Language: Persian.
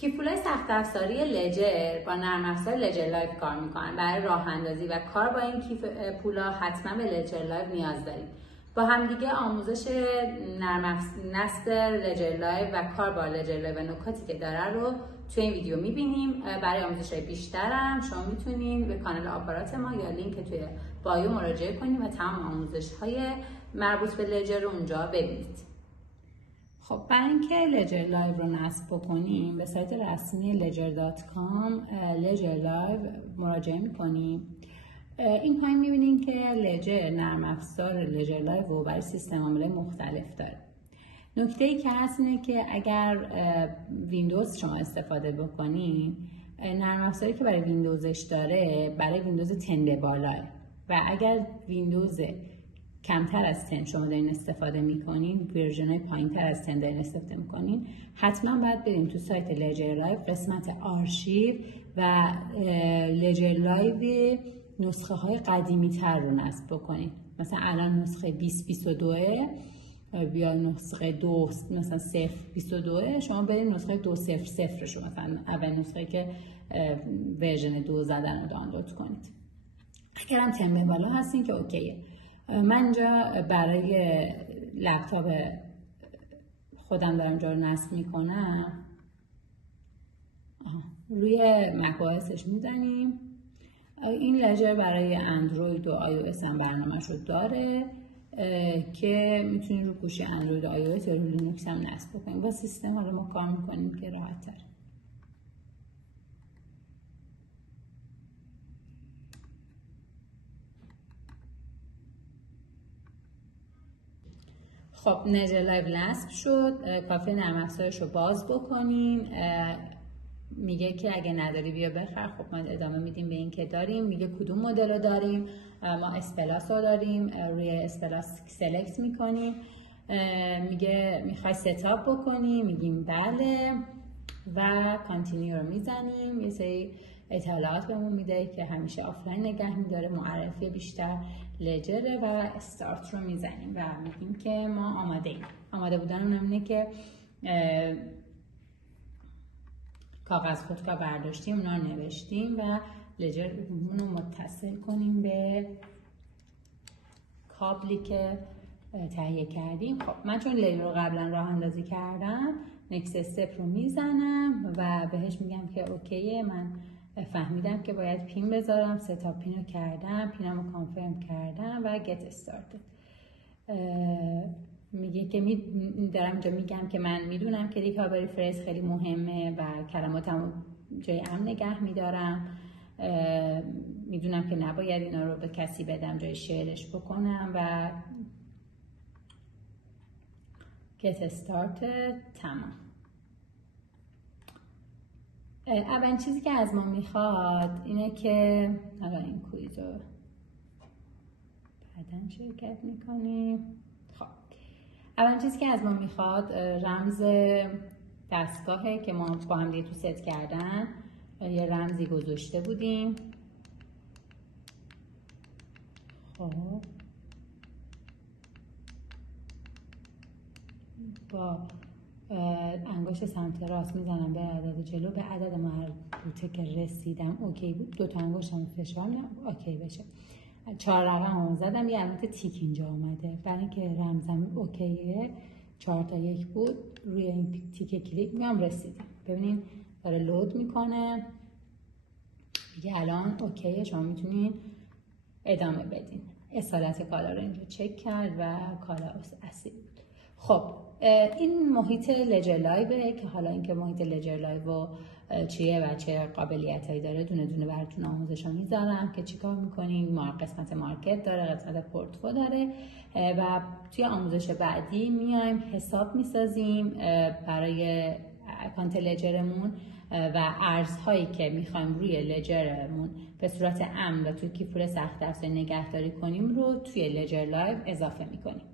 کیف‌پول‌های سخت افزاری لجر با نرم افزار لجر لایو کار میکنن. برای راه اندازی و کار با این کیف پولا حتما به لجر لایو نیاز داریم. با همدیگه آموزش نصب لجر لایو و کار با لجر لایو و نکاتی که داره رو توی این ویدیو میبینیم. برای آموزش‌های بیشترم شما میتونید به کانال آپارات ما یا لینک توی بایو مراجعه کنید و تمام آموزش‌های مربوط به لجر رو اونجا ببینید. خب برای اینکه لجر لایو رو نصب بکنیم به سایت رسمی ledger.com لجر لایو مراجعه میکنیم. این پایین میبینیم که لجر نرم افزار لجر لایو رو برای سیستم عامل مختلف داره. نکته ای که هست اینه که اگر ویندوز شما استفاده بکنید، نرم افزاری که برای ویندوزش داره برای ویندوز 10 به بالاه و اگر ویندوز کمتر از 10 شما دارین استفاده میکنین، ورژن پایین تر از 10 دارین استفاده میکنین، حتما باید بریم تو سایت لجر لایو قسمت آرشیو و لجر لایو نسخه های قدیمی تر رو نصب بکنین. مثلا الان نسخه 2022 یا نسخه 2 مثلا 022 شما برید نسخه 200 شما مثلا اول نسخه که ورژن 2 زدن رو دانلود کنید. اگر هم 10 به بالا هستین که اوکیه. من اینجا برای لپتاپ خودم دارم اینجا رو نصب میکنم. روی مک او اسش میزنیم. این لجر برای اندروید و آی او اس هم برنامه‌ش رو داره که میتونید رو گوشی اندروید و آی او اس یا رو لینوکس هم نصب بکنید. با سیستم حالا ما کار میکنیم که راحت تر. خب لجر لایو نصب شد. کافی نرم افزارش رو باز بکنین. میگه که اگه نداری بیا بخر. خب ما ادامه میدیم به این که داریم. میگه کدوم مدل رو داریم. ما اسپلاس رو داریم. روی اسپلاس سلکت میکنیم. میگه میخوای ستاپ بکنی، میگیم بله و کانتینیو رو میزنیم. یه سری اطلاعات بهمون میده که همیشه آفلاین نگه میداره، معرفی بیشتر لجره و استارت رو میزنیم و میگیم که ما آماده ایم. آماده بودن اونم اینه که کاغذ خودکار برداشتیم، اونا رو نوشتیم و لجر رو متصل کنیم به کابلی که تهیه کردیم. خب من چون لجر رو قبلا راه اندازی کردم نکست استپ رو میزنم و بهش میگم که اوکیه، من فهمیدم که باید پین بذارم، ستاپ پین رو کردم، پینم رو کانفرم کردم و گت استارتد. میگه که دارم اینجا میگم که من میدونم که ریکاوری فریز خیلی مهمه و کلماتم جای امن نگه میدارم. میدونم که نباید اینا رو به کسی بدم، جای شیرش بکنم و گت استارتد. تمام. اولین چیزی که از ما میخواد اینه که حالا این کویز رو بعداً شرکت میکنیم. خب اولین چیزی که از ما میخواد رمز دستگاهه که ما با هم دیگه تو ست کردن یه رمزی گذاشته بودیم. خب با انگشت سمت راست میزنم به عدد جلو، به عدد مربوطه که رسیدم اوکی بود. دو تا انگشتم فشار میدم اوکی بشه. 4 رقم زدم، یه علامت تیک اینجا اومده برای اینکه رمزم اوکیه. 4 تا 1 بود. روی این تیک کلیک میام رسیدیم. ببینین داره لود میکنه. دیگه الان اوکیه، شما میتونین ادامه بدین. اصالت کالا رو اینجا چک کرد و کالا اصیل بود. خب این محیط لجر لایوه که حالا اینکه محیط لجر لایو چیه و چه قابلیتایی داره دونه دونه براتون آموزشا میذارم که چیکار میکنیم. ما قسمت مارکت داره، قسمت پورتفو داره و توی آموزش بعدی میایم حساب میسازیم برای اکانت لجرمون و ارزهایی که میخوایم روی لجرمون به صورت امن و توی کیف‌پول سخت افزاری نگهداری کنیم رو توی لجر لایو اضافه میکنیم.